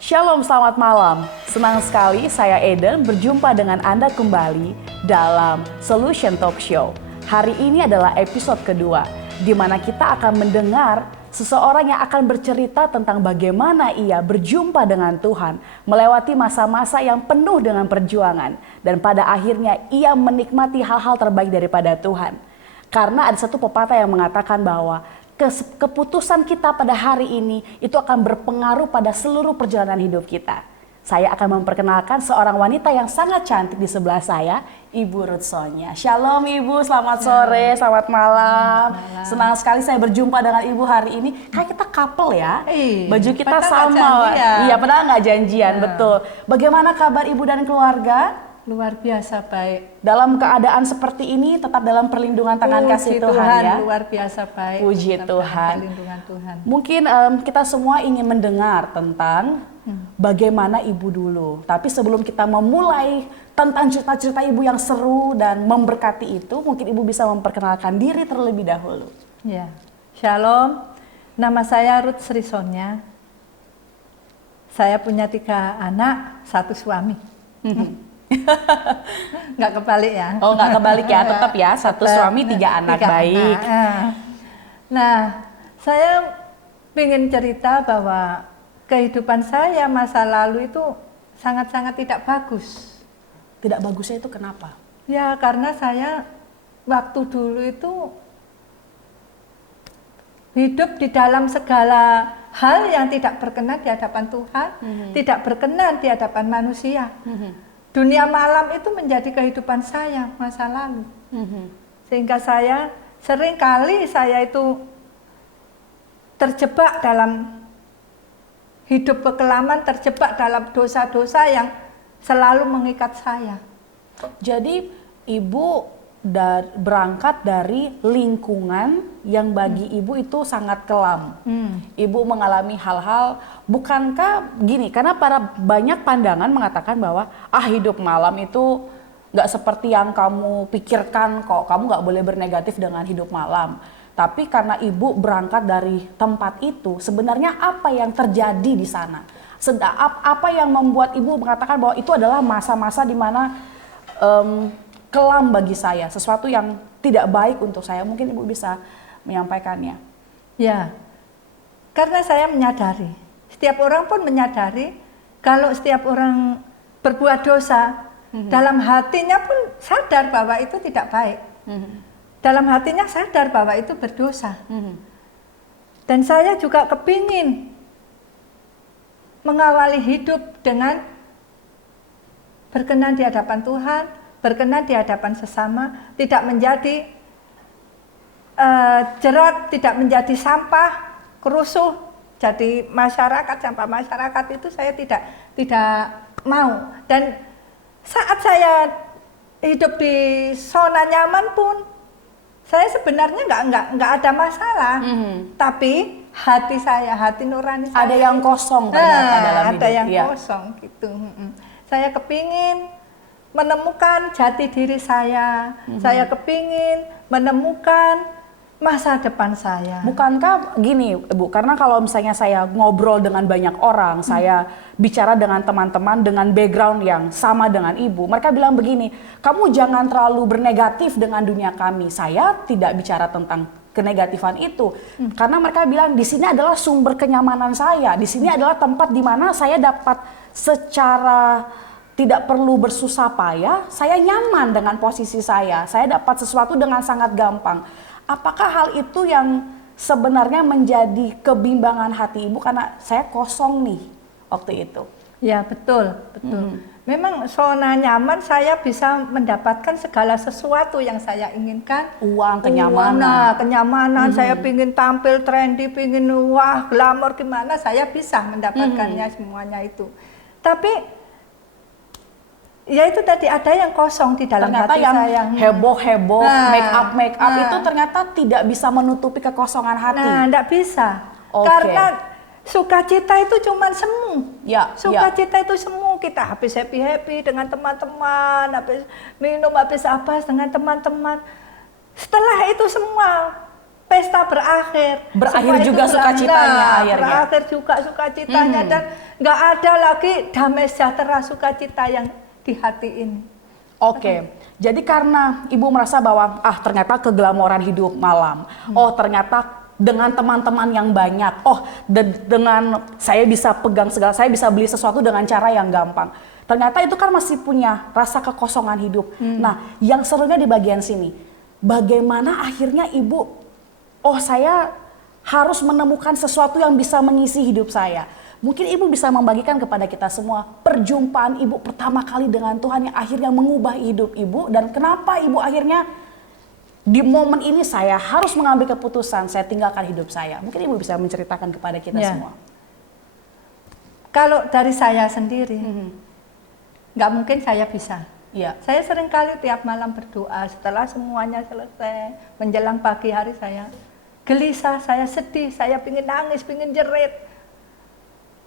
Shalom, selamat malam. Senang sekali saya Eden berjumpa dengan Anda kembali dalam Solution Talk Show. Hari ini adalah episode kedua, di mana kita akan mendengar seseorang yang akan bercerita tentang bagaimana ia berjumpa dengan Tuhan, melewati masa-masa yang penuh dengan perjuangan, dan pada akhirnya ia menikmati hal-hal terbaik daripada Tuhan. Karena ada satu pepatah yang mengatakan bahwa keputusan kita pada hari ini itu akan berpengaruh pada seluruh perjalanan hidup kita. Saya akan memperkenalkan seorang wanita yang sangat cantik di sebelah saya, Ibu Ruth Sonia. Shalom Ibu, selamat sore, selamat malam. Senang sekali saya berjumpa dengan Ibu hari ini. Kayak kita couple ya, baju kita sama. Iya, padahal nggak janjian, betul. Bagaimana kabar Ibu dan keluarga? Luar biasa baik. Dalam keadaan seperti ini tetap dalam perlindungan tangan kasih Tuhan ya. Luar biasa baik. Puji Tuhan. Perlindungan Tuhan. Mungkin kita semua ingin mendengar tentang bagaimana Ibu dulu. Tapi sebelum kita memulai tentang cerita-cerita Ibu yang seru dan memberkati itu, mungkin Ibu bisa memperkenalkan diri terlebih dahulu. Ya. Shalom. Nama saya Ruth Sri Sonia. Saya punya 3 anak, 1 suami. Nggak kebalik ya? Oh, nggak kebalik ya, tetap ya, 1 suami 3 anak, baik. Nah, saya ingin cerita bahwa kehidupan saya masa lalu itu sangat-sangat tidak bagus. Tidak bagusnya itu kenapa? Ya, karena saya waktu dulu itu hidup di dalam segala hal yang tidak berkenan di hadapan Tuhan, tidak berkenan di hadapan manusia. Dunia malam itu menjadi kehidupan saya masa lalu. Sehingga saya seringkali saya itu terjebak dalam hidup kekelaman, terjebak dalam dosa-dosa yang selalu mengikat saya. Jadi Ibu berangkat dari lingkungan yang bagi Ibu itu sangat kelam. Ibu mengalami hal-hal, bukankah gini, karena banyak pandangan mengatakan bahwa hidup malam itu nggak seperti yang kamu pikirkan kok, kamu nggak boleh bernegatif dengan hidup malam. Tapi karena Ibu berangkat dari tempat itu, sebenarnya apa yang terjadi di sana? Apa yang membuat Ibu mengatakan bahwa itu adalah masa-masa di mana kelam bagi saya, sesuatu yang tidak baik untuk saya? Mungkin Ibu bisa menyampaikannya. Ya, karena saya menyadari, setiap orang pun menyadari kalau setiap orang berbuat dosa, dalam hatinya pun sadar bahwa itu tidak baik. Dalam hatinya sadar bahwa itu berdosa. Dan saya juga kepingin mengawali hidup dengan berkenan di hadapan Tuhan, berkenan di hadapan sesama, tidak menjadi jerat, tidak menjadi sampah, kerusuh, jadi masyarakat, sampah masyarakat itu saya tidak mau. Dan saat saya hidup di zona nyaman pun, saya sebenarnya nggak ada masalah, tapi hati nurani saya ada yang kosong ternyata dalam hidup. Ada yang kosong gitu. Saya kepingin menemukan jati diri saya kepingin menemukan masa depan saya. Bukankah gini Bu, karena kalau misalnya saya ngobrol dengan banyak orang, saya bicara dengan teman-teman dengan background yang sama dengan Ibu, mereka bilang begini, kamu jangan terlalu bernegatif dengan dunia kami. Saya tidak bicara tentang kenegatifan itu, karena mereka bilang di sini adalah sumber kenyamanan saya, di sini adalah tempat di mana saya dapat secara tidak perlu bersusah payah, saya nyaman dengan posisi saya dapat sesuatu dengan sangat gampang. Apakah hal itu yang sebenarnya menjadi kebimbangan hati Ibu karena saya kosong nih waktu itu? Ya, betul. Memang zona nyaman saya bisa mendapatkan segala sesuatu yang saya inginkan. Uang, kenyamanan. Kenyamanan, saya pingin tampil trendy, pingin wah, glamor gimana, saya bisa mendapatkannya semuanya itu. Tapi ya itu tadi ada yang kosong di dalam ternyata hati yang saya. Heboh-heboh, make up itu ternyata tidak bisa menutupi kekosongan hati. Tidak bisa. Karena sukacita itu cuma semu. Sukacita itu semu. Kita habis happy dengan teman-teman, habis minum, habis apa dengan teman-teman. Setelah itu semua pesta berakhir. Berakhir Semua juga itu sukacitanya akhirnya. Berakhir juga sukacitanya dan nggak ada lagi damai sejahtera sukacita yang di hati ini. Oke, jadi karena Ibu merasa bahwa ternyata keglamoran hidup malam, ternyata dengan teman-teman yang banyak, dengan saya bisa pegang segala, saya bisa beli sesuatu dengan cara yang gampang. Ternyata itu kan masih punya rasa kekosongan hidup. Nah, yang serunya di bagian sini, bagaimana akhirnya Ibu, saya harus menemukan sesuatu yang bisa mengisi hidup saya. Mungkin Ibu bisa membagikan kepada kita semua perjumpaan Ibu pertama kali dengan Tuhan yang akhirnya mengubah hidup Ibu, dan kenapa Ibu akhirnya di momen ini saya harus mengambil keputusan, saya tinggalkan hidup saya. Mungkin Ibu bisa menceritakan kepada kita semua. Kalau dari saya sendiri, nggak mungkin saya bisa. Ya. Saya seringkali tiap malam berdoa setelah semuanya selesai, menjelang pagi hari saya gelisah, saya sedih, saya pingin nangis, pingin jerit.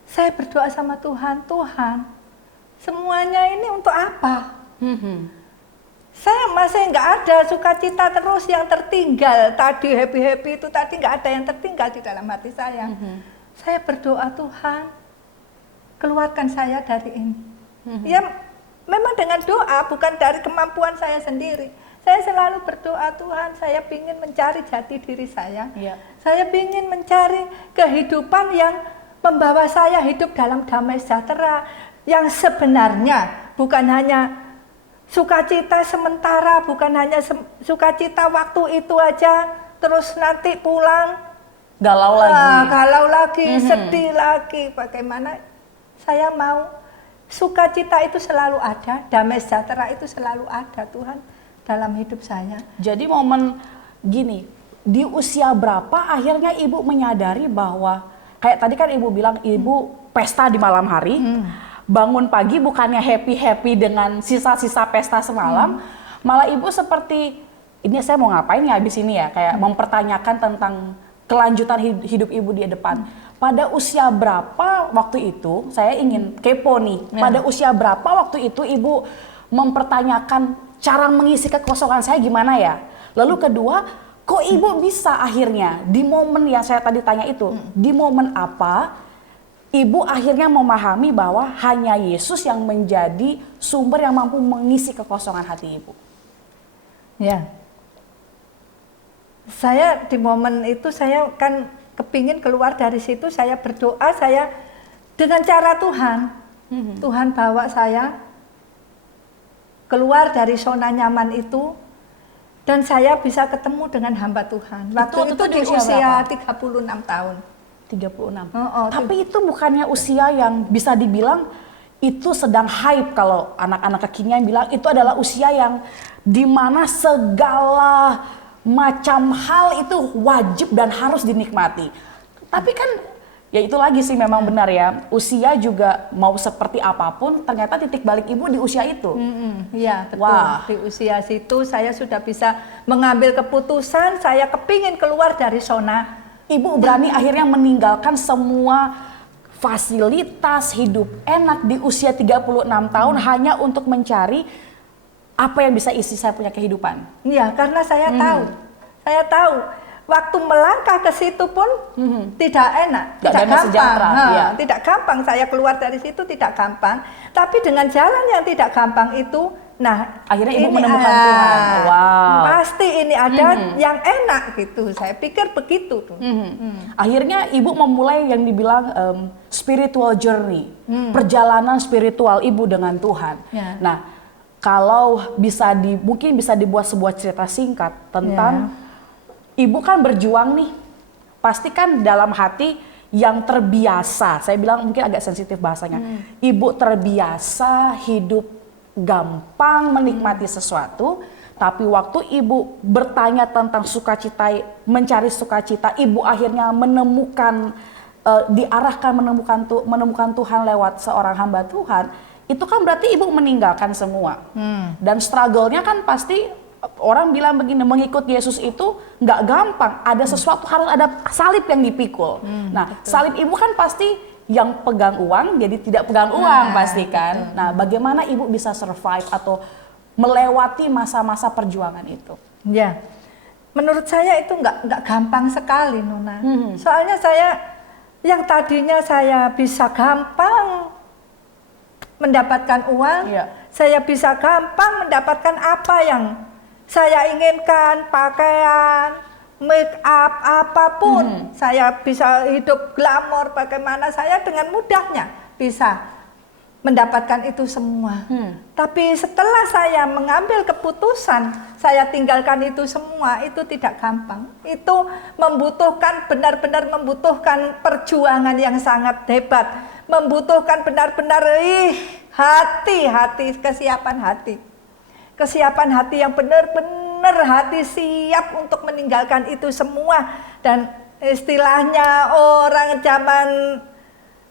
Saya berdoa sama Tuhan, Tuhan, semuanya ini untuk apa? Saya masih nggak ada sukacita terus yang tertinggal. Tadi happy-happy itu tadi nggak ada yang tertinggal di dalam hati saya. Saya berdoa, Tuhan, keluarkan saya dari ini. Ya memang dengan doa, bukan dari kemampuan saya sendiri. Saya selalu berdoa, Tuhan, saya ingin mencari jati diri saya. Saya ingin mencari kehidupan yang membawa saya hidup dalam damai sejahtera. Yang sebenarnya bukan hanya sukacita sementara, bukan hanya sukacita waktu itu aja, terus nanti pulang galau lagi, sedih lagi. Bagaimana saya mau sukacita itu selalu ada, damai sejahtera itu selalu ada, Tuhan, dalam hidup saya. Jadi momen gini, di usia berapa akhirnya Ibu menyadari bahwa kayak tadi kan Ibu bilang Ibu pesta di malam hari, bangun pagi bukannya happy-happy dengan sisa-sisa pesta semalam, malah Ibu seperti, ini saya mau ngapain ya habis ini ya, kayak mempertanyakan tentang kelanjutan hidup Ibu di depan. Pada usia berapa waktu itu, saya ingin kepo nih, pada usia berapa waktu itu Ibu mempertanyakan cara mengisi kekosongan saya gimana ya? Lalu kedua, kok Ibu bisa akhirnya di momen yang saya tadi tanya itu, di momen apa Ibu akhirnya memahami bahwa hanya Yesus yang menjadi sumber yang mampu mengisi kekosongan hati Ibu? Ya, saya di momen itu saya kan kepingin keluar dari situ, saya berdoa, saya dengan cara Tuhan, Tuhan bawa saya keluar dari zona nyaman itu, dan saya bisa ketemu dengan hamba Tuhan. Waktu itu di usia 36 tahun. 36. Tapi itu bukannya usia yang bisa dibilang itu sedang hype, kalau anak-anak kekinian bilang itu adalah usia yang dimana segala macam hal itu wajib dan harus dinikmati. Tapi kan ya itu lagi sih, memang benar ya, usia juga mau seperti apapun ternyata titik balik Ibu di usia itu. Iya betul. Di usia situ saya sudah bisa mengambil keputusan, saya kepingin keluar dari zona. Ibu berani akhirnya meninggalkan semua fasilitas hidup enak di usia 36 tahun hanya untuk mencari apa yang bisa isi saya punya kehidupan. Iya, karena saya tahu waktu melangkah ke situ pun tidak enak, tidak gampang. Tidak gampang saya keluar dari situ, tidak gampang. Tapi dengan jalan yang tidak gampang itu, akhirnya Ibu menemukan Tuhan. Pasti ini ada yang enak gitu. Saya pikir begitu tuh. Akhirnya Ibu memulai yang dibilang spiritual journey, perjalanan spiritual Ibu dengan Tuhan. Nah, kalau mungkin bisa dibuat sebuah cerita singkat tentang Ibu kan berjuang nih, pasti kan dalam hati yang terbiasa, saya bilang mungkin agak sensitif bahasanya, Ibu terbiasa hidup gampang menikmati sesuatu, tapi waktu Ibu bertanya tentang sukacita, mencari sukacita, Ibu akhirnya diarahkan menemukan Tuhan lewat seorang hamba Tuhan, itu kan berarti Ibu meninggalkan semua. Dan struggle-nya kan pasti orang bilang begini, mengikut Yesus itu nggak gampang, ada sesuatu, harus ada salib yang dipikul. Salib Ibu kan pasti yang pegang uang jadi tidak pegang uang pasti kan. Nah, bagaimana Ibu bisa survive atau melewati masa-masa perjuangan itu? Ya, menurut saya itu nggak gampang sekali, Nona. Soalnya saya yang tadinya saya bisa gampang mendapatkan uang, saya bisa gampang mendapatkan apa yang saya inginkan, pakaian, make up, apapun. Saya bisa hidup glamor, bagaimana saya dengan mudahnya bisa mendapatkan itu semua. Tapi setelah saya mengambil keputusan, saya tinggalkan itu semua, itu tidak gampang. Itu membutuhkan, benar-benar membutuhkan perjuangan yang sangat hebat. Membutuhkan benar-benar hati, kesiapan hati. Kesiapan hati yang benar-benar hati siap untuk meninggalkan itu semua. Dan istilahnya orang zaman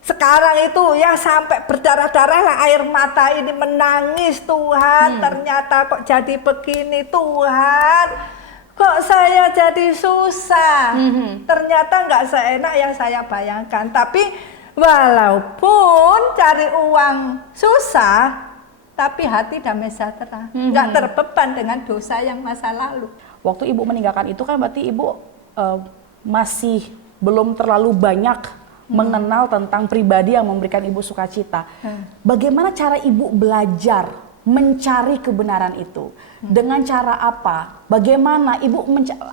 sekarang itu ya sampai berdarah-darah lah air mata ini, menangis, Tuhan ternyata kok jadi begini, Tuhan kok saya jadi susah. Ternyata nggak seenak yang saya bayangkan. Tapi walaupun cari uang susah, tapi hati damai sejahtera, nggak terbeban dengan dosa yang masa lalu. Waktu Ibu meninggalkan itu kan berarti Ibu masih belum terlalu banyak mengenal tentang pribadi yang memberikan Ibu sukacita. Bagaimana cara Ibu belajar mencari kebenaran itu? Dengan cara apa? Bagaimana Ibu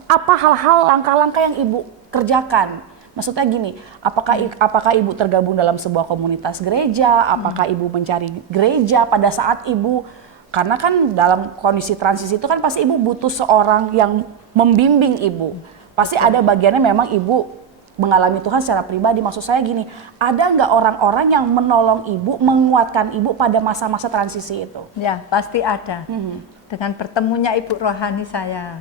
apa hal-hal langkah-langkah yang Ibu kerjakan? Maksudnya gini, apakah Ibu tergabung dalam sebuah komunitas gereja? Apakah Ibu mencari gereja pada saat Ibu, karena kan dalam kondisi transisi itu kan pasti Ibu butuh seorang yang membimbing Ibu. Pasti ada bagiannya memang Ibu mengalami Tuhan secara pribadi. Maksud saya gini, ada nggak orang-orang yang menolong Ibu, menguatkan Ibu pada masa-masa transisi itu? Ya, pasti ada. Dengan bertemunya Ibu rohani saya.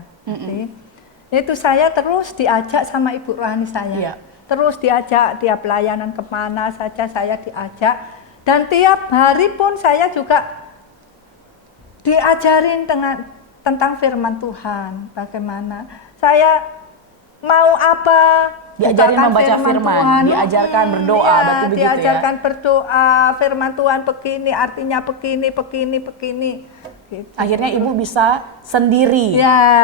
Itu saya terus diajak sama Ibu rohani saya. Terus diajak, tiap pelayanan kemana saja saya diajak. Dan tiap hari pun saya juga diajarin tentang firman Tuhan. Bagaimana saya mau apa, diajarin membaca firman, diajarkan berdoa, berarti begitu ya? Diajarkan berdoa, firman Tuhan begini, artinya begini. Gitu. Akhirnya Ibu bisa sendiri,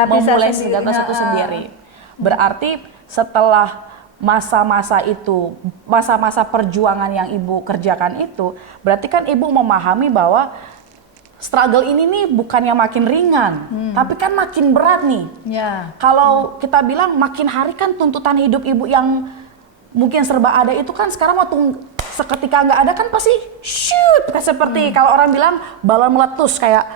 memulai segala sesuatu sendiri. Berarti setelah masa-masa itu, masa-masa perjuangan yang Ibu kerjakan itu, berarti kan Ibu memahami bahwa struggle ini nih bukannya makin ringan, tapi kan makin berat nih. Kalau kita bilang makin hari kan tuntutan hidup Ibu yang mungkin serba ada itu kan sekarang waktu seketika nggak ada kan pasti shoot, seperti kalau orang bilang balon meletus kayak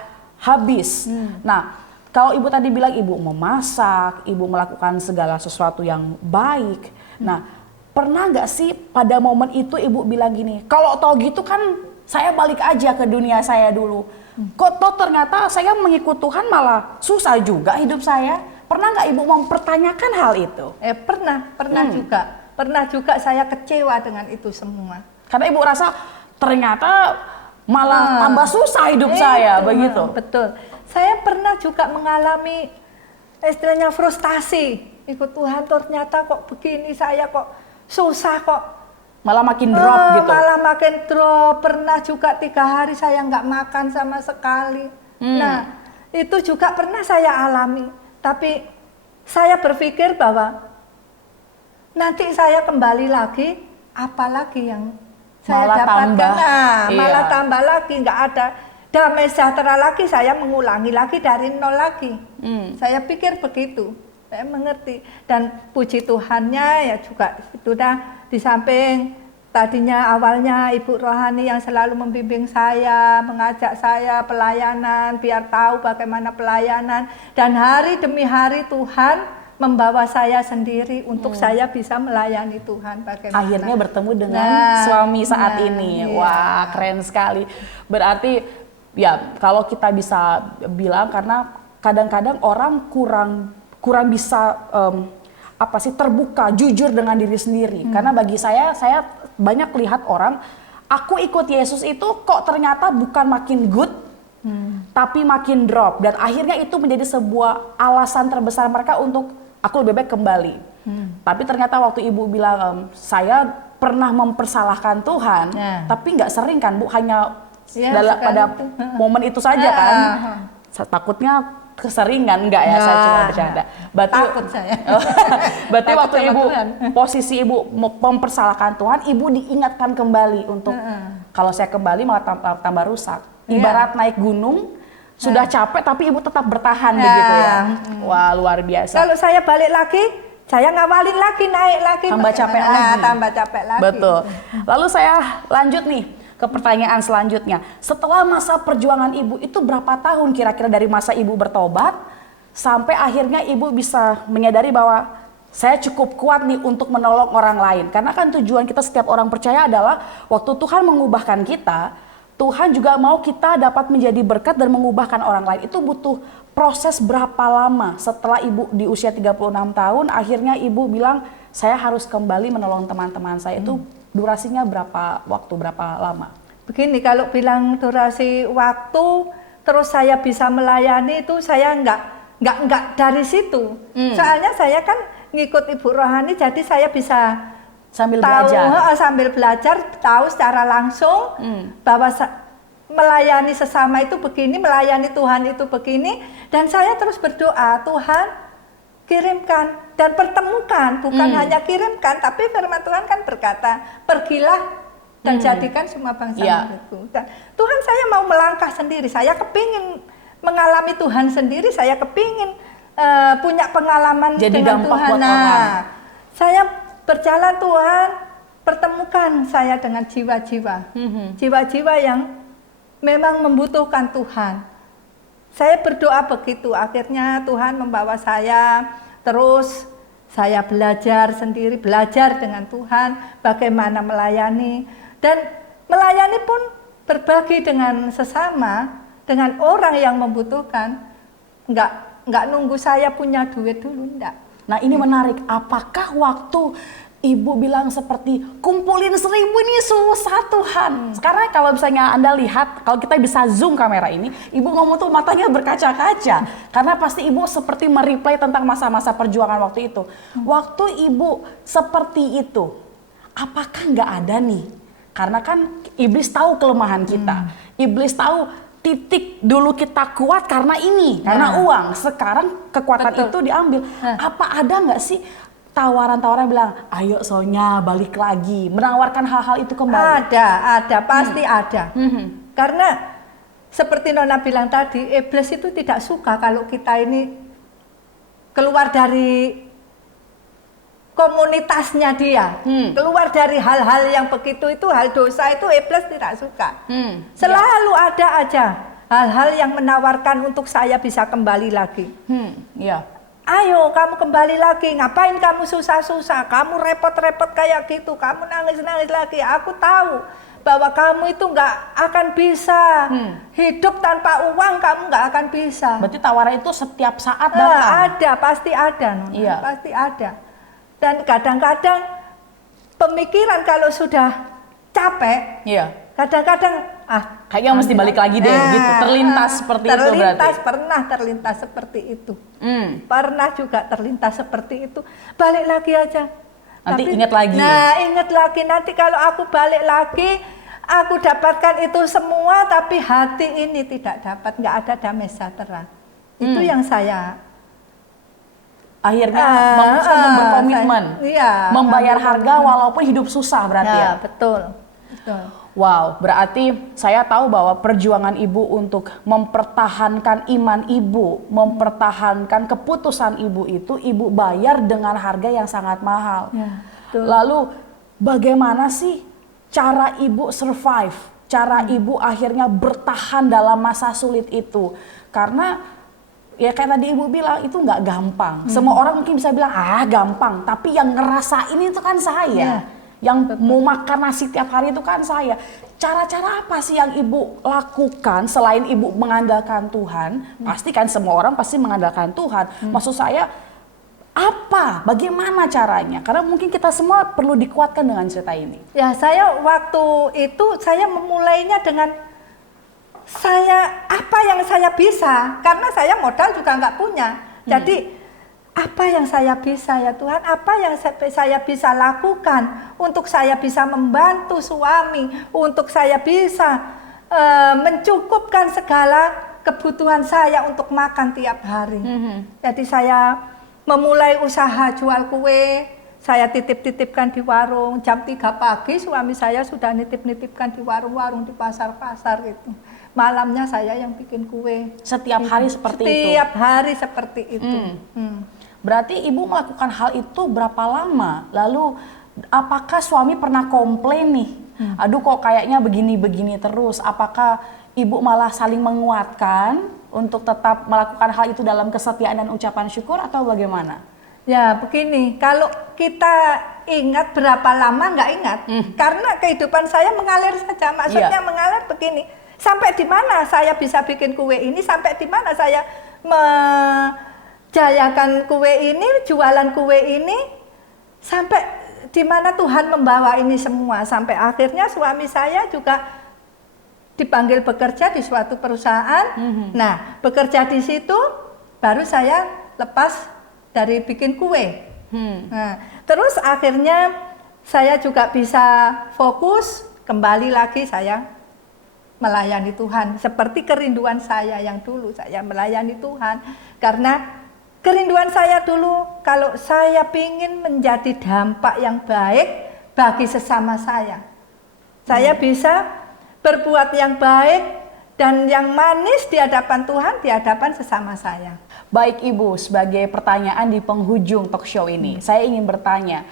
habis. Nah, kalau Ibu tadi bilang Ibu memasak, Ibu melakukan segala sesuatu yang baik. Nah, pernah nggak sih pada momen itu Ibu bilang gini, kalau tau gitu kan saya balik aja ke dunia saya dulu. Kok toh ternyata saya mengikut Tuhan malah susah juga hidup saya. Pernah nggak Ibu mempertanyakan hal itu? Pernah juga saya kecewa dengan itu semua. Karena Ibu rasa ternyata malah tambah susah hidup saya, begitu. Betul. Saya pernah juga mengalami istilahnya frustasi. Ikut Tuhan ternyata kok begini, saya kok susah kok. Malah makin drop gitu. Malah makin drop. Pernah juga 3 hari saya nggak makan sama sekali. Nah, itu juga pernah saya alami. Tapi saya berpikir bahwa nanti saya kembali lagi, apalagi yang saya malah dapatkan. Malah iya. tambah lagi, nggak ada damai sejahtera lagi, saya mengulangi lagi dari nol lagi. Saya pikir begitu. Saya mengerti, dan puji Tuhannya ya juga itu dah, di samping tadinya awalnya Ibu rohani yang selalu membimbing saya, mengajak saya pelayanan biar tahu bagaimana pelayanan, dan hari demi hari Tuhan membawa saya sendiri untuk saya bisa melayani Tuhan bagaimana. Akhirnya bertemu dengan suami saat ini. Wah, keren sekali. Berarti ya kalau kita bisa bilang, karena kadang-kadang orang kurang bisa terbuka, jujur dengan diri sendiri. Karena bagi saya banyak lihat orang, aku ikut Yesus itu kok ternyata bukan makin good, tapi makin drop. Dan akhirnya itu menjadi sebuah alasan terbesar mereka untuk aku lebih baik kembali. Tapi ternyata waktu Ibu bilang, saya pernah mempersalahkan Tuhan, tapi nggak sering kan Bu, hanya pada momen itu saja kan. Takutnya keseringan enggak ya, saya cuma bercanda. Berarti takut saya. Berarti Takut waktu sama ibu Tuhan. posisi ibu mempersalahkan Tuhan, ibu diingatkan kembali untuk kalau saya kembali malah tambah rusak. Ibarat naik gunung sudah capek tapi ibu tetap bertahan begitu ya. Wah, luar biasa. Kalau saya balik lagi, saya ngawalin lagi, naik lagi. Tambah capek lagi. Tambah capek lagi. Betul. Lalu saya lanjut nih ke pertanyaan selanjutnya. Setelah masa perjuangan ibu itu berapa tahun kira-kira dari masa ibu bertobat sampai akhirnya ibu bisa menyadari bahwa saya cukup kuat nih untuk menolong orang lain. Karena kan tujuan kita setiap orang percaya adalah waktu Tuhan mengubahkan kita, Tuhan juga mau kita dapat menjadi berkat dan mengubahkan orang lain. Itu butuh proses berapa lama setelah ibu di usia 36 tahun akhirnya ibu bilang saya harus kembali menolong teman-teman saya. Itu durasinya berapa waktu, berapa lama? Begini, kalau bilang durasi waktu terus saya bisa melayani itu saya enggak dari situ. Soalnya saya kan ngikut ibu rohani, jadi saya bisa Sambil tahu, belajar. sambil belajar tahu secara langsung bahwa melayani sesama itu begini, melayani Tuhan itu begini, dan saya terus berdoa, Tuhan kirimkan dan pertemukan, bukan hanya kirimkan, tapi firman Tuhan kan berkata, pergilah dan jadikan semua bangsa muridku. Dan Tuhan, saya mau melangkah sendiri, saya kepingin mengalami Tuhan sendiri, saya kepingin punya pengalaman jadi dengan dampak Tuhan. buat orang. Saya berjalan, Tuhan pertemukan saya dengan jiwa-jiwa, jiwa-jiwa yang memang membutuhkan Tuhan. Saya berdoa begitu, akhirnya Tuhan membawa saya, terus saya belajar sendiri, belajar dengan Tuhan bagaimana melayani, dan melayani pun berbagi dengan sesama, dengan orang yang membutuhkan. Enggak nunggu saya punya duit dulu, enggak. Nah, ini menarik. Apakah waktu ibu bilang seperti kumpulin 1000 ini susah Tuhan? Sekarang kalau misalnya Anda lihat, kalau kita bisa zoom kamera ini, ibu ngomong tuh matanya berkaca-kaca. Karena pasti ibu seperti mereplay tentang masa-masa perjuangan waktu itu. Waktu ibu seperti itu, apakah nggak ada nih? Karena kan iblis tahu kelemahan kita. Iblis tahu titik dulu kita kuat karena ini, karena uang. Sekarang kekuatan itu diambil. Apa ada nggak sih tawaran-tawaran bilang, ayo Sonya balik lagi, menawarkan hal-hal itu kembali? Ada, pasti ada. Karena seperti Nona bilang tadi, iblis itu tidak suka kalau kita ini keluar dari komunitasnya dia, keluar dari hal-hal yang begitu, itu hal dosa, itu iblis tidak suka. Selalu ada aja hal-hal yang menawarkan untuk saya bisa kembali lagi. Ayo kamu kembali lagi, ngapain kamu susah-susah, kamu repot-repot kayak gitu, kamu nangis-nangis lagi. Aku tahu bahwa kamu itu nggak akan bisa hidup tanpa uang, kamu nggak akan bisa. Berarti tawaran itu setiap saat datang? Ada, pasti ada, Nona. Pasti ada. Dan kadang-kadang pemikiran kalau sudah capek, kadang-kadang kayaknya mesti balik lagi deh, gitu. Terlintas seperti itu berarti. Pernah terlintas seperti itu. Pernah juga terlintas seperti itu. Balik lagi aja. Nanti ingat lagi. Nah, ingat lagi. Nanti kalau aku balik lagi, aku dapatkan itu semua, tapi hati ini tidak dapat, nggak ada damai sejahtera. Itu yang saya akhirnya berkomitmen, membayar harga walaupun hidup susah berarti ya. Betul. Wow, berarti saya tahu bahwa perjuangan ibu untuk mempertahankan iman ibu, mempertahankan keputusan ibu itu ibu bayar dengan harga yang sangat mahal. Lalu bagaimana sih cara ibu survive, cara ibu akhirnya bertahan dalam masa sulit itu? Karena ya kayak tadi ibu bilang itu nggak gampang. Semua orang mungkin bisa bilang gampang, tapi yang ngerasain itu kan saya. Yang mau makan nasi tiap hari itu kan saya. Cara-cara apa sih yang ibu lakukan selain ibu mengandalkan Tuhan? Pasti kan semua orang pasti mengandalkan Tuhan. Maksud saya apa? Bagaimana caranya? Karena mungkin kita semua perlu dikuatkan dengan cerita ini. Ya, saya waktu itu saya memulainya dengan apa yang saya bisa, karena saya modal juga nggak punya. Jadi apa yang saya bisa ya Tuhan, apa yang saya bisa lakukan untuk saya bisa membantu suami, untuk saya bisa mencukupkan segala kebutuhan saya untuk makan tiap hari. Jadi saya memulai usaha jual kue, saya titip-titipkan di warung. Jam 3 pagi suami saya sudah nitip-nitipkan di warung-warung, di pasar-pasar gitu. Malamnya saya yang bikin kue. Setiap hari seperti itu? Setiap hari seperti itu. Berarti Ibu melakukan hal itu berapa lama? Lalu apakah suami pernah komplain nih? Aduh kok kayaknya begini-begini terus. Apakah Ibu malah saling menguatkan untuk tetap melakukan hal itu dalam kesetiaan dan ucapan syukur atau bagaimana? Ya begini, kalau kita ingat berapa lama nggak ingat. Karena kehidupan saya mengalir saja. Maksudnya mengalir begini. Sampai di mana saya bisa bikin kue ini, sampai di mana saya menjayakan kue ini, jualan kue ini, sampai di mana Tuhan membawa ini semua. Sampai akhirnya suami saya juga dipanggil bekerja di suatu perusahaan. Nah, bekerja di situ baru saya lepas dari bikin kue. Nah, terus akhirnya saya juga bisa fokus kembali lagi saya melayani Tuhan, seperti kerinduan saya yang dulu saya melayani Tuhan. Karena kerinduan saya dulu, kalau saya ingin menjadi dampak yang baik bagi sesama saya bisa berbuat yang baik dan yang manis di hadapan Tuhan, di hadapan sesama saya. Baik Ibu, sebagai pertanyaan di penghujung talk show ini, saya ingin bertanya,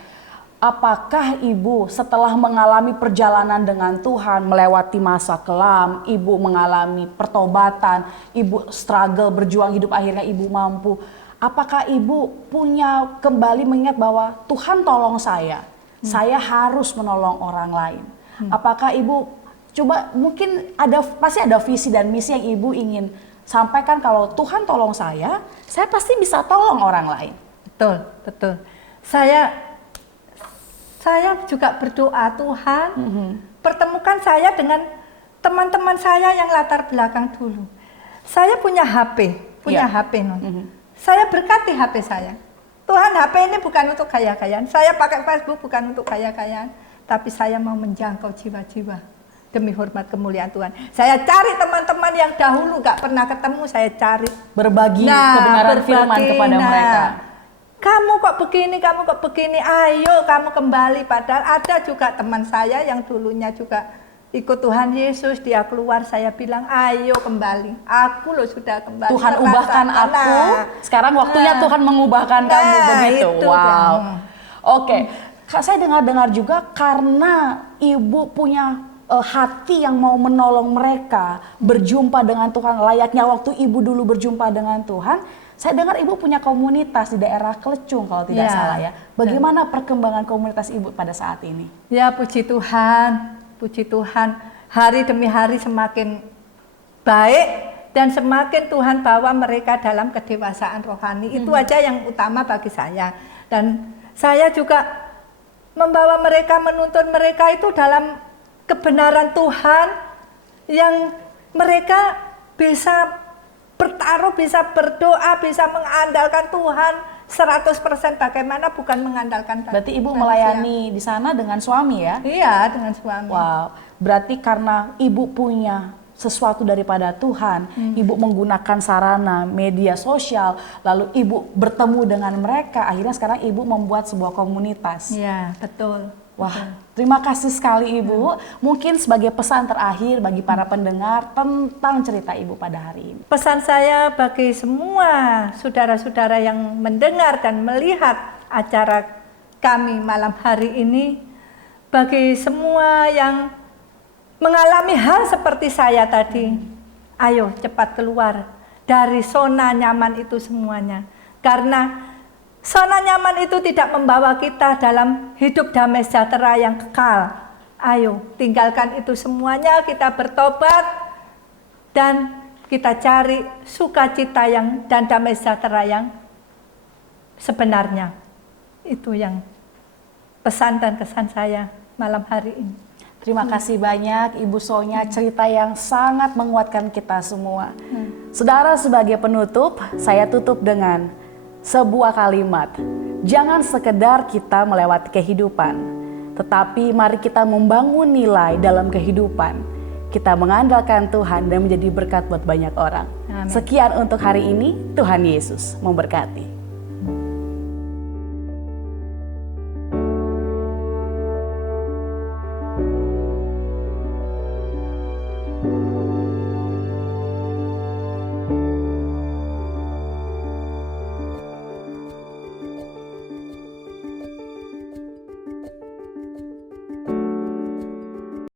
apakah Ibu setelah mengalami perjalanan dengan Tuhan, melewati masa kelam, Ibu mengalami pertobatan, Ibu struggle, berjuang hidup, akhirnya Ibu mampu. Apakah Ibu punya kembali mengingat bahwa Tuhan tolong saya harus menolong orang lain. Apakah Ibu coba mungkin pasti ada visi dan misi yang Ibu ingin sampaikan, kalau Tuhan tolong saya pasti bisa tolong orang lain. Betul, betul. Saya juga berdoa, Tuhan pertemukan saya dengan teman-teman saya yang latar belakang dulu. Saya punya HP, Saya berkati HP saya. Tuhan, HP ini bukan untuk gaya-gayaan. Saya pakai Facebook bukan untuk gaya-gayaan, tapi saya mau menjangkau jiwa-jiwa demi hormat kemuliaan Tuhan. Saya cari teman-teman yang dahulu gak pernah ketemu, saya cari. Berbagi kebenaran firman kepada mereka. Kamu kok begini, ayo kamu kembali. Padahal ada juga teman saya yang dulunya juga ikut Tuhan Yesus, dia keluar, saya bilang ayo kembali. Aku loh sudah kembali. Tuhan ubahkan aku, sekarang waktunya Tuhan mengubahkan kamu, begitu. Wow. Oke, saya dengar-dengar juga karena Ibu punya hati yang mau menolong mereka, berjumpa dengan Tuhan layaknya waktu Ibu dulu berjumpa dengan Tuhan. Saya dengar Ibu punya komunitas di daerah Klecung kalau tidak salah ya. Bagaimana perkembangan komunitas Ibu pada saat ini? Ya puji Tuhan, hari demi hari semakin baik dan semakin Tuhan bawa mereka dalam kedewasaan rohani. Itu aja yang utama bagi saya. Dan saya juga membawa mereka, menuntun mereka itu dalam kebenaran Tuhan, yang mereka bisa bertaruh, bisa berdoa, bisa mengandalkan Tuhan 100%. Bagaimana bukan mengandalkan Tuhan. Berarti Ibu melayani di sana dengan suami ya? Iya, dengan suami. Wow, berarti karena Ibu punya sesuatu daripada Tuhan, Ibu menggunakan sarana media sosial, lalu Ibu bertemu dengan mereka, akhirnya sekarang Ibu membuat sebuah komunitas. Iya, betul. Wah, terima kasih sekali Ibu. Mungkin sebagai pesan terakhir bagi para pendengar tentang cerita Ibu pada hari ini. Pesan saya bagi semua saudara-saudara yang mendengar dan melihat acara kami malam hari ini, bagi semua yang mengalami hal seperti saya tadi, ayo cepat keluar dari zona nyaman itu semuanya. Karena zona nyaman itu tidak membawa kita dalam hidup damai sejahtera yang kekal. Ayo, tinggalkan itu semuanya, kita bertobat dan kita cari sukacita dan damai sejahtera yang sebenarnya. Itu yang pesan dan kesan saya malam hari ini. Terima kasih banyak Ibu Sonia, cerita yang sangat menguatkan kita semua. Saudara, sebagai penutup, saya tutup dengan sebuah kalimat, jangan sekedar kita melewati kehidupan, tetapi mari kita membangun nilai dalam kehidupan kita mengandalkan Tuhan dan menjadi berkat buat banyak orang. Amin. Sekian untuk hari ini, Tuhan Yesus memberkati.